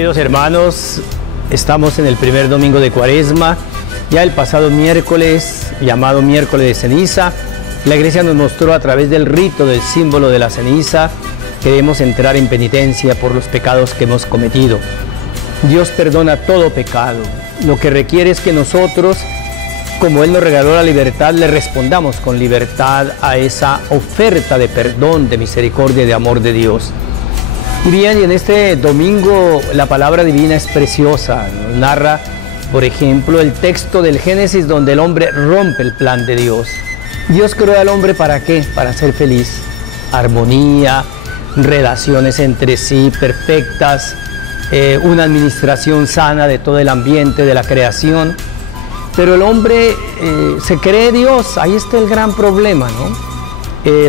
Queridos hermanos, estamos en el primer domingo de Cuaresma. Ya el pasado miércoles, llamado miércoles de ceniza, la Iglesia nos mostró a través del rito del símbolo de la ceniza que debemos entrar en penitencia por los pecados que hemos cometido. Dios perdona todo pecado. Lo que requiere es que nosotros, como Él nos regaló la libertad, le respondamos con libertad a esa oferta de perdón, de misericordia y de amor de Dios. Y bien, y en este domingo la palabra divina es preciosa. Nos narra, por ejemplo, el texto del Génesis donde el hombre rompe el plan de Dios. Dios creó al hombre ¿para qué? Para ser feliz. Armonía, relaciones entre sí perfectas, una administración sana de todo el ambiente, de la creación. Pero el hombre se cree Dios, ahí está el gran problema, ¿no?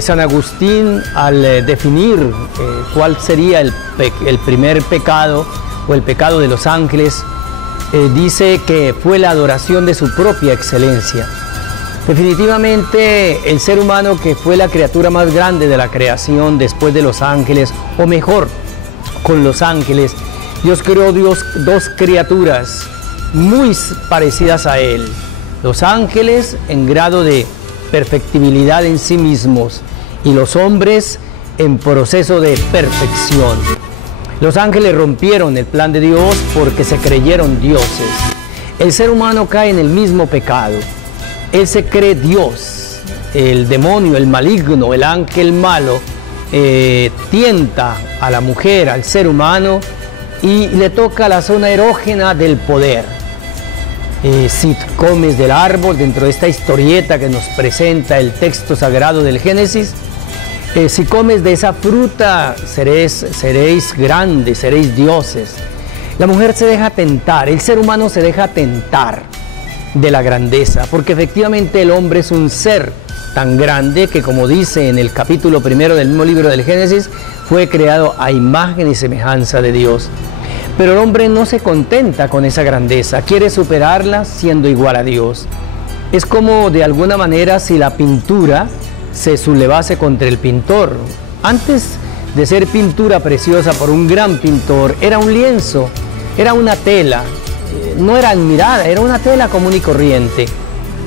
San Agustín, al definir cuál sería el primer pecado o el pecado de los ángeles, dice que fue la adoración de su propia excelencia. Definitivamente el ser humano, que fue la criatura más grande de la creación después de los ángeles, o mejor, con los ángeles, Dios creó dos criaturas muy parecidas a Él. Los ángeles en grado de perfectibilidad en sí mismos y los hombres en proceso de perfección. Los ángeles rompieron el plan de Dios porque se creyeron dioses. El ser humano cae en el mismo pecado. Él se cree Dios. El demonio, el maligno, el ángel malo tienta a la mujer, al ser humano, y le toca la zona erógena del poder. Si comes del árbol, dentro de esta historieta que nos presenta el texto sagrado del Génesis, si comes de esa fruta seréis grandes, seréis dioses. La mujer se deja tentar, el ser humano se deja tentar de la grandeza, porque efectivamente el hombre es un ser tan grande que, como dice en el capítulo 1 del mismo libro del Génesis, fue creado a imagen y semejanza de Dios. Pero el hombre no se contenta con esa grandeza, quiere superarla siendo igual a Dios. Es como de alguna manera si la pintura se sublevase contra el pintor. Antes de ser pintura preciosa por un gran pintor, era un lienzo, era una tela, no era admirada, era una tela común y corriente.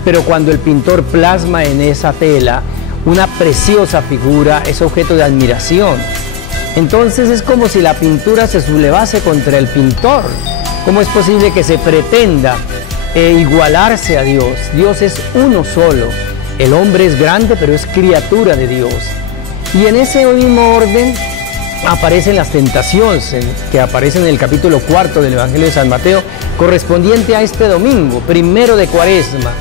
Pero cuando el pintor plasma en esa tela una preciosa figura, es objeto de admiración. Entonces es como si la pintura se sublevase contra el pintor. ¿Cómo es posible que se pretenda igualarse a Dios? Dios es uno solo. El hombre es grande, pero es criatura de Dios. Y en ese mismo orden aparecen las tentaciones que aparecen en el capítulo 4 del Evangelio de San Mateo, correspondiente a este domingo, primero de Cuaresma,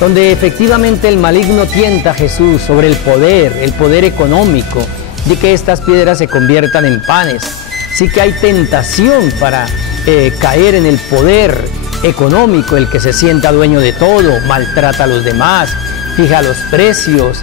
donde efectivamente el maligno tienta a Jesús sobre el poder económico, de que estas piedras se conviertan en panes. Sí que hay tentación para caer en el poder económico, el que se sienta dueño de todo, maltrata a los demás, fija los precios,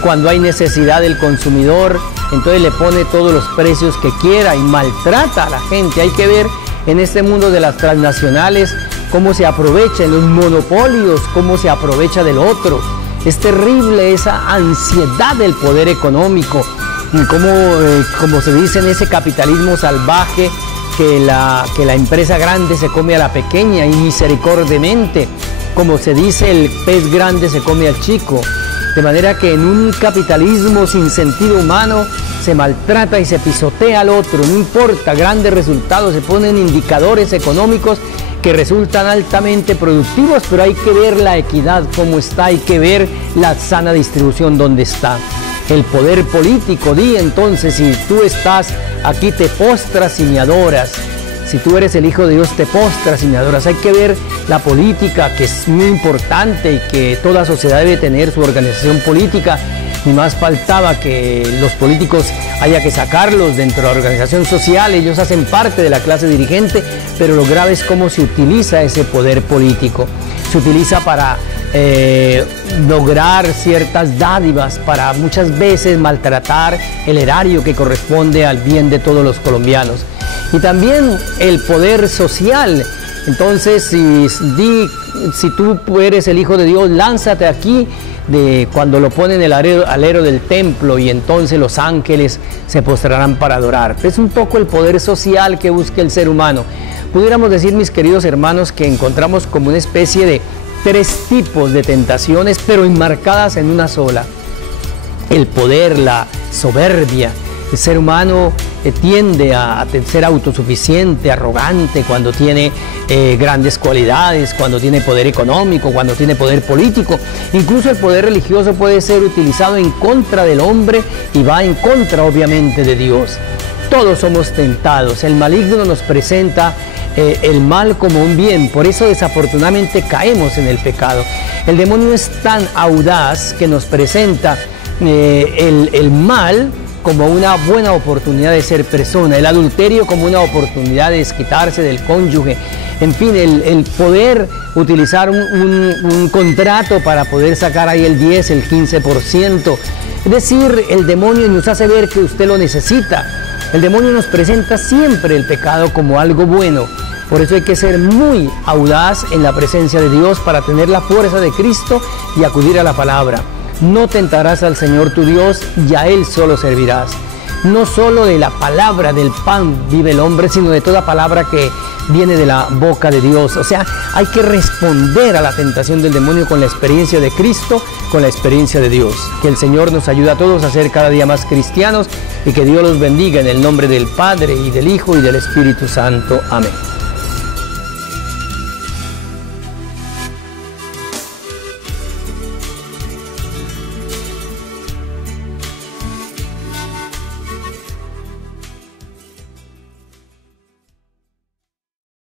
cuando hay necesidad del consumidor, entonces le pone todos los precios que quiera y maltrata a la gente. Hay que ver en este mundo de las transnacionales cómo se aprovecha en los monopolios, cómo se aprovecha del otro. Es terrible esa ansiedad del poder económico. Como se dice en ese capitalismo salvaje, que la empresa grande se come a la pequeña y misericordiamente, como se dice, el pez grande se come al chico, de manera que en un capitalismo sin sentido humano se maltrata y se pisotea al otro, no importa, grandes resultados, se ponen indicadores económicos que resultan altamente productivos, pero hay que ver la equidad cómo está, hay que ver la sana distribución dónde está. El poder político, entonces, si tú estás aquí te postras y me adoras. Si tú eres el Hijo de Dios te postras y me adoras. Hay que ver la política, que es muy importante y que toda sociedad debe tener su organización política. Ni más faltaba que los políticos haya que sacarlos dentro de la organización social. Ellos hacen parte de la clase dirigente, pero lo grave es cómo se utiliza ese poder político. Se utiliza para lograr ciertas dádivas, para muchas veces maltratar el erario que corresponde al bien de todos los colombianos. Y también el poder social. Entonces, si tú eres el Hijo de Dios, lánzate aquí, de cuando lo ponen el alero del templo y entonces los ángeles se postrarán para adorar. Es un poco el poder social que busca el ser humano. Pudiéramos decir, mis queridos hermanos, que encontramos como una especie de 3 tipos de tentaciones, pero enmarcadas en una sola. El poder, la soberbia. El ser humano tiende a ser autosuficiente, arrogante, cuando tiene grandes cualidades, cuando tiene poder económico, cuando tiene poder político. Incluso el poder religioso puede ser utilizado en contra del hombre y va en contra, obviamente, de Dios. Todos somos tentados. El maligno nos presenta el mal como un bien. Por eso, desafortunadamente, caemos en el pecado. El demonio es tan audaz que nos presenta el mal como una buena oportunidad de ser persona, el adulterio como una oportunidad de desquitarse del cónyuge, en fin, el poder utilizar un contrato para poder sacar ahí el 10, el 15%. Es decir, el demonio nos hace ver que usted lo necesita. El demonio nos presenta siempre el pecado como algo bueno. Por eso hay que ser muy audaz en la presencia de Dios para tener la fuerza de Cristo y acudir a la palabra. No tentarás al Señor tu Dios y a Él solo servirás. No solo de la palabra, del pan vive el hombre, sino de toda palabra que viene de la boca de Dios. O sea, hay que responder a la tentación del demonio con la experiencia de Cristo, con la experiencia de Dios. Que el Señor nos ayude a todos a ser cada día más cristianos y que Dios los bendiga en el nombre del Padre y del Hijo y del Espíritu Santo. Amén.